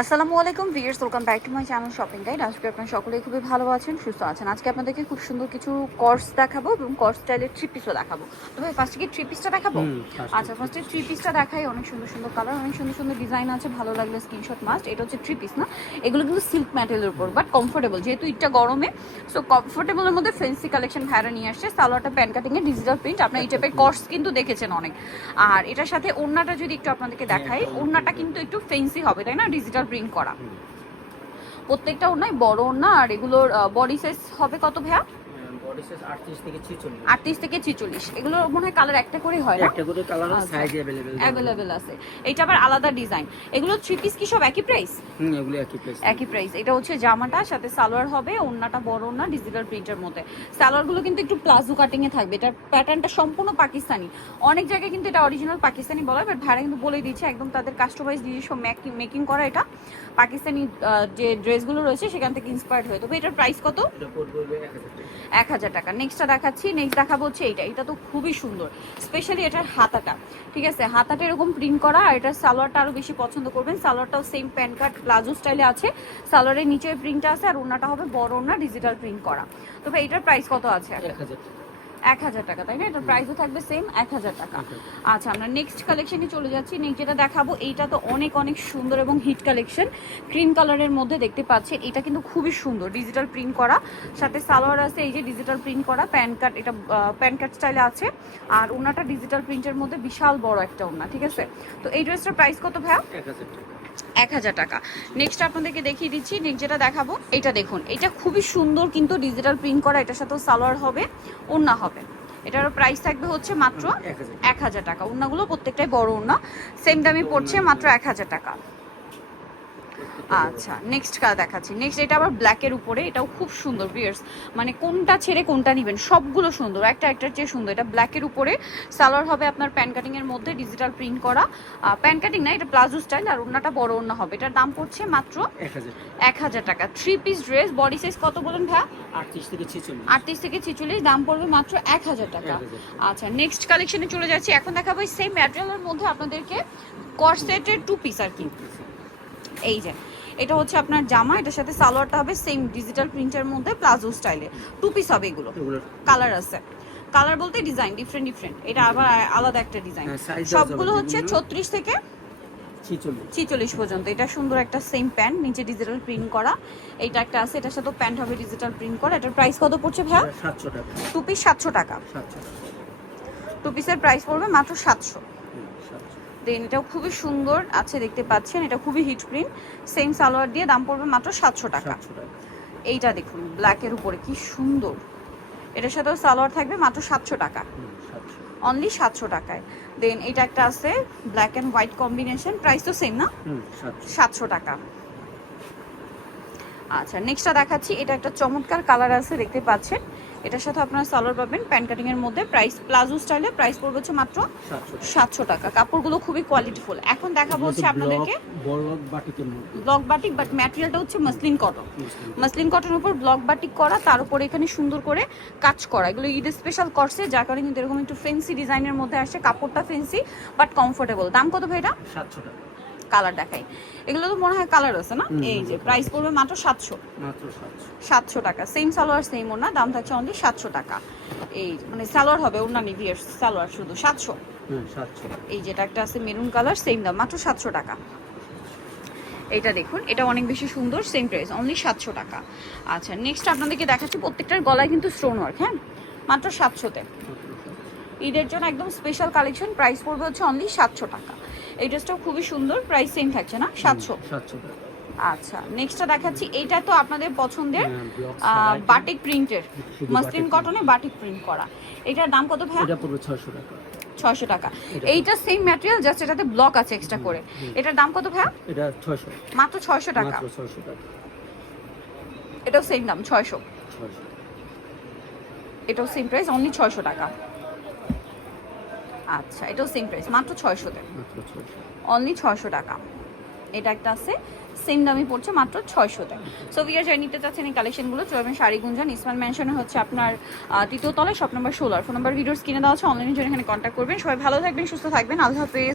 আসসালামু আলাইকুম viewers, welcome back to my channel shopping guide. আজকে আপনারা সকলেই খুবই ভালো আছেন, সুস্থ আছেন। আজকে আপনাদেরকে খুব সুন্দর কিছু কর্স দেখাবো এবং কর্স স্টাইলের থ্রি পিসও দেখাবো। তো ভাই ফার্স্টে কি থ্রি পিসটা দেখাবো? আচ্ছা, ফার্স্টে থ্রি পিসটা দেখাই। অনেক সুন্দর সুন্দর কালার, অনেক সুন্দর সুন্দর ডিজাইন আছে। ভালো লাগলে স্ক্রিনশট মাস্ট। এটা হচ্ছে থ্রি পিস না, এগুলো কিন্তু সিল্ক ম্যাটেরিয়ালের উপর, বাট কমফোর্টেবল। যেহেতু এটা গরমে, সো কমফোর্টেবলের মধ্যে ফ্যান্সি কালেকশন ভাইরা নিয়ে আসছে। সালোয়ারটা প্যান্ট কাটিংয়ে ডিজিটাল প্রিন্ট, আপনার এই টাইপের কর্স কিন্তু দেখেছেন অনেক। আর এটার সাথে ওড়নাটা যদি একটু আপনাদেরকে দেখাই, ওড়নাটা কিন্তু একটু ফ্যান্সি হবে, তাই না? ডিজিটাল প্রিন্ট করা প্রত্যেকটা ওড়নায় বড় ওড়না। আর এগুলোর বডি সাইজ হবে কত ভাইয়া? বডি সাইজ 38 থেকে 46। 38 থেকে 46। এগুলো মনে হয় কালার একটা করে হয় না? একটা করে কালার আর সাইজ अवेलेबल আছে। এটা আবার আলাদা ডিজাইন। এগুলো থ্রি পিস কি সব একই প্রাইস? এগুলো একই প্রাইস। একই প্রাইস। এটা হচ্ছে জামাটা, সাথে সালোয়ার হবে, ওড়নাটা বড় ওড়না ডিজিটাল প্রিন্টের মধ্যে। সালোয়ারগুলো কিন্তু একটু প্লাজো কাটিং এ থাকবে। এটার প্যাটার্নটা সম্পূর্ণ পাকিস্তানি। অনেক জায়গায় কিন্তু এটা অরিজিনাল পাকিস্তানি বলা হয়, বাট ভাড়া কিন্তু বলেই দিচ্ছে একদম তাদের কাস্টমাইজ নিজস্ব মেকিং করা। এটা পাকিস্তানি যে ড্রেসগুলো রয়েছে সেখান থেকে ইন্সপায়ার্ড হয়ে। তবে এটার প্রাইস কত? এটা পড়বে 1000 টাকা। নেক্সটটা দেখাচ্ছি। নেক্সট দেখাবো হচ্ছে এটা তো খুবই সুন্দর, স্পেশালি এটার হাতাটা। ঠিক আছে, হাতাটা এরকম প্রিন্ট করা। আর এটার সালোয়ারটা আরো বেশি পছন্দ করবেন। সালোয়ারটাও সেম প্যান্ট কাট প্লাজো স্টাইলে আছে। সালোয়ারের নিচে প্রিন্টটা আছে, আর ওড়নাটা হবে বড় ওড়না ডিজিটাল প্রিন্ট করা। তবে এটার প্রাইস কত আছে? 1000 টাকা, তাই না? এটার প্রাইসও থাকবে সেম 1000 টাকা। আচ্ছা, আমরা নেক্সট কালেকশনে চলে যাচ্ছি। নেক্সট যেটা দেখাবো, এইটা তো অনেক অনেক সুন্দর এবং হিট কালেকশন। ক্রিম কালারের মধ্যে দেখতে পাচ্ছেন, এটা কিন্তু খুবই সুন্দর, ডিজিটাল প্রিন্ট করা। সাথে সালোয়ার আছে এই যে ডিজিটাল প্রিন্ট করা, প্যান্ট কাট। এটা প্যান্ট কাট স্টাইলে আছে। আর ওনাটা ডিজিটাল প্রিন্টের মধ্যে বিশাল বড় একটা ওনা। ঠিক আছে, তো এই ড্রেসটার প্রাইস কত ভাইয়া? 1000 টাকা। নেক্সট আপনাদেরকে দেখিয়ে দিচ্ছি। নেক্সট যেটা দেখাবো, এটা দেখুন, এটা খুবই সুন্দর কিন্তু ডিজিটাল প্রিন্ট করা। এটার সাথেও সালোয়ার হবে, ওড়না হবে। এটারও প্রাইস থাকবে হচ্ছে মাত্র 1000 টাকা। ওড়নাগুলো প্রত্যেকটাই বড় ওড়না, সেম দামে পড়ছে মাত্র 1000 টাকা। আচ্ছা, নেক্সট কালার দেখাচ্ছি। নেক্সট এটা আবার ব্ল্যাকের উপরে, এটাও খুব সুন্দর ভিউয়ার্স। মানে কোনটা ছেড়ে কোনটা নেবেন, সবগুলো সুন্দর, একটা একটার চেয়ে সুন্দর। এটা ব্ল্যাকের উপরে, সালোয়ার হবে আপনার প্যান্ট কাটিং এর মধ্যে ডিজিটাল প্রিন্ট করা। প্যান্ট কাটিং না, এটা প্লাজো স্টাইল। আর ওড়নাটা বড় ওড়না হবে। এটার দাম পড়ছে মাত্র 1000 টাকা। Three piece dress, body size কত বলেন ভাই? 38 থেকে 46। 38 থেকে 46, দাম পড়বে মাত্র 1000 টাকা। আচ্ছা, নেক্সট কালেকশনে চলে যাচ্ছি। এখন দেখাবো সেম ম্যাটেরিয়ালের মধ্যে আপনাদেরকে কর্সেটের টু পিস আর কি। এই যে এটা হচ্ছে আপনার জামা, এটার সাথে সালোয়ারটা হবে সেম ডিজিটাল প্রিন্টের মধ্যে প্লাজো স্টাইলে। টু পিস হবে এগুলো। কালার আছে, কালার বলতে ডিজাইন ডিফারেন্ট ডিফারেন্ট। এটা আবার আলাদা একটা ডিজাইন। সবগুলো হচ্ছে 36 থেকে 46 পর্যন্ত। এটা সুন্দর একটা সেম প্যান্ট, নিচে ডিজিটাল প্রিন্ট করা। এইটা একটা আছে, এটার সাথে প্যান্ট হবে ডিজিটাল প্রিন্ট করা। এটার প্রাইস কত পড়ছে ভাইয়া? 700 টাকা। টু পিস 700 টাকা। টু পিসের প্রাইস পড়বে মাত্র 700। দেন এটাও খুবই সুন্দর আছে, দেখতে পাচ্ছেন। এটা খুবই হিট প্রিন্ট, সেম সালোয়ার দিয়ে, দাম পড়বে মাত্র 700 টাকা। এইটা দেখুন ব্ল্যাকের উপরে কি সুন্দর, এটার সাথেও সালোয়ার থাকবে মাত্র 700 টাকা, অনলি 700 টাকায়। দেন এটা একটা আছে black and white combination, price তো সেম না? 700 টাকা। আচ্ছা, নেক্সটটা দেখাচ্ছি। এটা একটা চমৎকার কালার আছে, দেখতে পাচ্ছেন। এটার সাথে আপনারা সালোয়ার পাবেন প্যান্ট কাটিং এর মধ্যে। প্রাইস প্লাজো স্টাইলে, প্রাইস পড়বে হচ্ছে মাত্র 700 টাকা। কাপড়গুলো খুবই কোয়ালিটিফুল। এখন দেখাবো হচ্ছে আপনাদেরকে ব্লক বাটিক, বাট ম্যাটেরিয়ালটা হচ্ছে মাসলিন কটন। মাসলিন কটনের উপর ব্লক বাটিক করা, তার উপরে এখানে সুন্দর করে কাজ করা। এগুলো ঈদ স্পেশাল করছে, যার কারণে কিন্তু এরকম একটু ফেন্সি ডিজাইনের মধ্যে আসে। কাপড়টা ফেন্সি বাট কমফোর্টেবল। দাম কত ভাই এটা? 700 টাকা। কালার দেখাই, এগুলো তো মনে হয় কালার আছে না? এই যে প্রাইস পড়বে মাত্র 700 টাকা। সেম সালোয়ার সেম ওড়না, দাম থাকছে অনলি 700 টাকা। এই মানে সালোয়ার হবে, ওড়না নেই ভিউয়ার্স, সালোয়ার শুধু 700। এই যেটা একটা আছে মেরুন কালার, সেম দাম মাত্র 700 টাকা। এটা দেখুন, এটা অনেক বেশি সুন্দর, সেম প্রাইস অনলি 700 টাকা। আচ্ছা, নেক্সট আপনাদেরকে দেখাচ্ছি। প্রত্যেকটার গলায় কিন্তু স্টোন ওয়ার্ক, হ্যাঁ, মাত্র 700-তে। ঈদের জন্য একদম স্পেশাল কালেকশন, প্রাইস পড়বে হচ্ছে অনলি 700 টাকা। এই ড্রেসটাও খুবই সুন্দর, প্রাইস সেম থাকছে না? 700 টাকা। আচ্ছা, নেক্সটটা দেখাচ্ছি। এইটা তো আপনাদের পছন্দের বাটিক প্রিন্টের, মাসলিন কটনে বাটিক প্রিন্ট করা। এটার দাম কত ভাই? এটা পড়বে 600 টাকা। 600 টাকা। এইটা সেম ম্যাটেরিয়াল, জাস্ট এটাতে ব্লক আছে এক্সট্রা করে। এটার দাম কত ভাই? এটা 600, মাত্র 600 টাকা। মাত্র 600 টাকা। এটাও সেম দাম 600। এটাও সেম প্রাইস অনলি 600 টাকা। আচ্ছা, এটাও সেম প্রাইস মাত্র 600-তে, অনলি 600 টাকা। এটা একটা আছে, সেম দামই পড়ছে মাত্র 600-তে। সো ভিউয়ার যারা নিতে চাচ্ছেন এই কালেকশনগুলো, চলবেন শাড়ি গুঞ্জন, ইসমাইল ম্যানশনে হচ্ছে আপনার 3য় তলায়, শপ নম্বর 16। ফোন নাম্বার ভিডিওর স্ক্রিনে দেওয়া আছে, অনলাইনের জন্য এখানে কন্ট্যাক্ট করবেন। সবাই ভালো থাকবেন, সুস্থ থাকবেন, আল্লাহ হাফেজ।